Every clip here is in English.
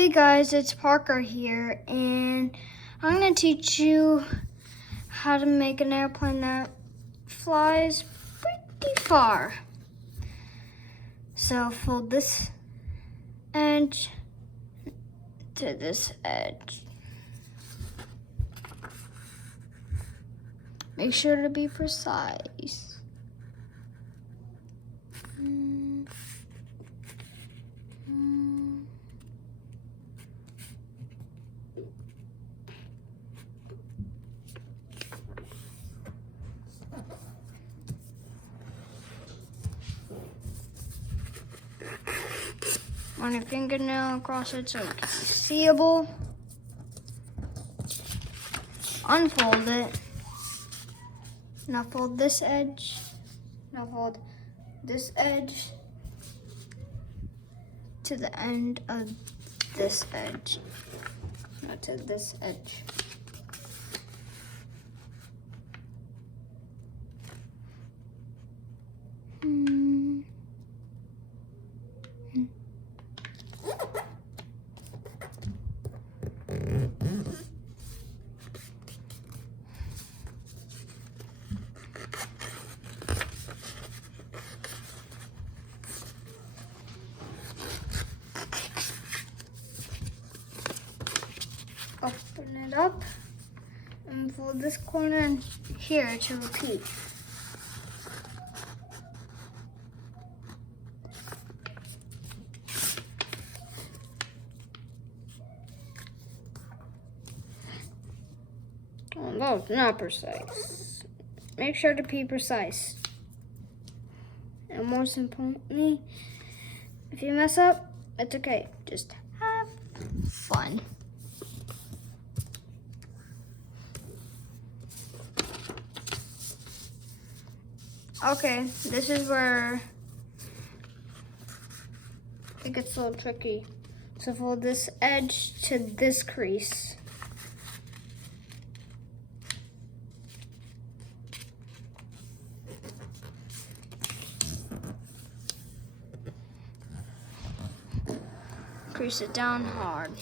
Hey guys, it's Parker here, and I'm going to teach you how to make an airplane that flies pretty far. So fold this edge to this edge. Make sure to be precise. Run your fingernail across it so it can be seeable. Unfold it. Now fold this edge. Now fold this edge to the end of this edge. Now to this edge. Open it up and fold this corner in here to repeat. Oh, that was not precise. Make sure to be precise. And most importantly, if you mess up, it's okay. Just have fun. Okay, this is where it gets a little tricky. So fold this edge to this crease. Crease it down hard.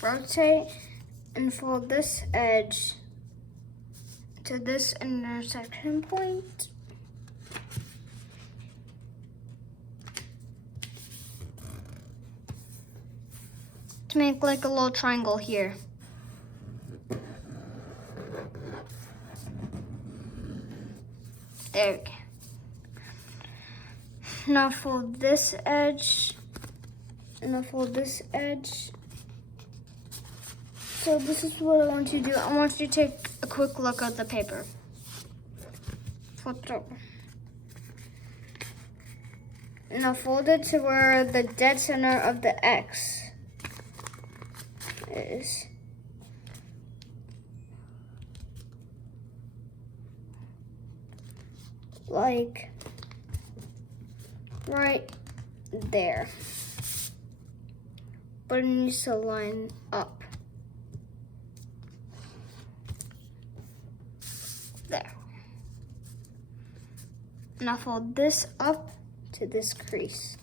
Rotate and fold this edge to this intersection point. To make like a little triangle here. There we go. Now fold this edge, and now fold this edge. So this is what I want you to do. I want you to take a quick look at the paper. Flip it over. Now fold it to where the dead center of the X is. Like right there. But it needs to line up. There. Now fold this up to this crease.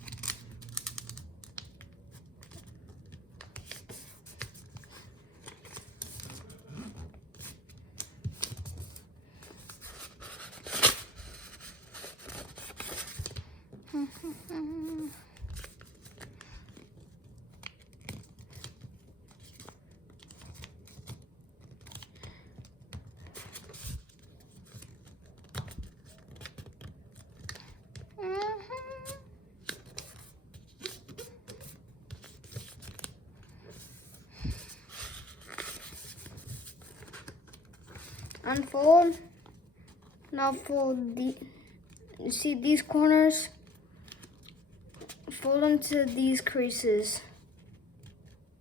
Unfold. Now fold you see these corners? Fold them to these creases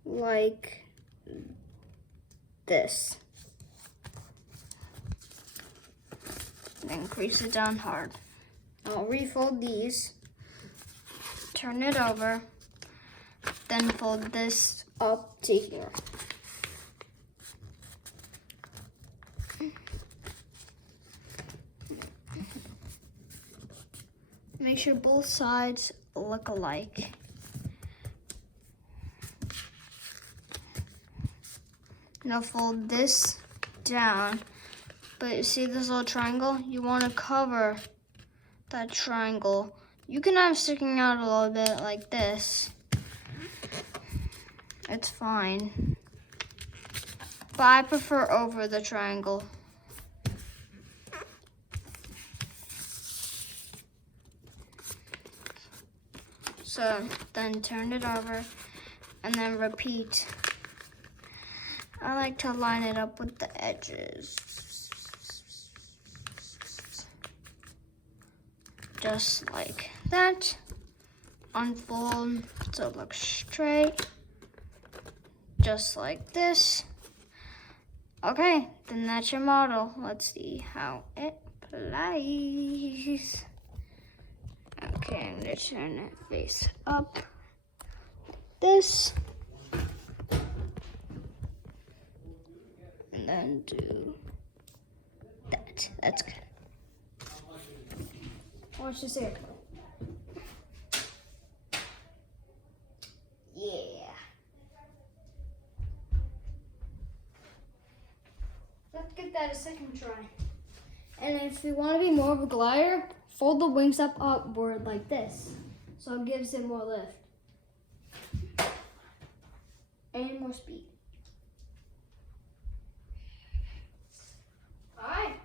like this. Then crease it down hard. I'll refold these, turn it over, then fold this up to here. Make sure both sides look alike. Now fold this down. But you see this little triangle? You want to cover that triangle. You can have it sticking out a little bit like this. It's fine. But I prefer over the triangle. So then turn it over and then repeat. I like to line it up with the edges. Just like that. Unfold so it looks straight. Just like this. Okay, then that's your model. Let's see how it plays. Okay, I'm gonna turn it face up like this. And then do that. That's good. Watch this airplane. Yeah. Let's get that a second try. And if you want to be more of a glider, fold the wings up upward like this. So it gives it more lift. And more speed. Alright.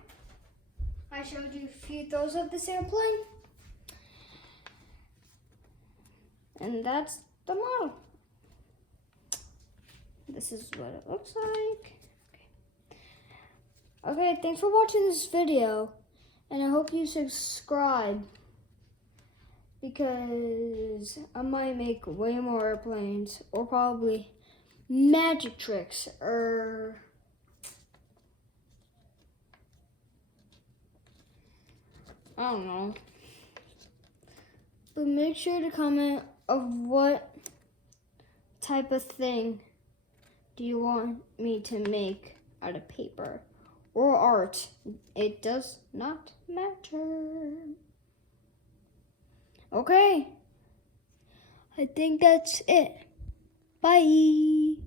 I showed you a few throws of this airplane. And that's the model. This is what it looks like. Okay, thanks for watching this video. And I hope you subscribe. Because I might make way more airplanes. Or probably magic tricks. Or I don't know. But make sure to comment of what type of thing do you want me to make out of paper or art. It does not matter. Okay. I think that's it. Bye.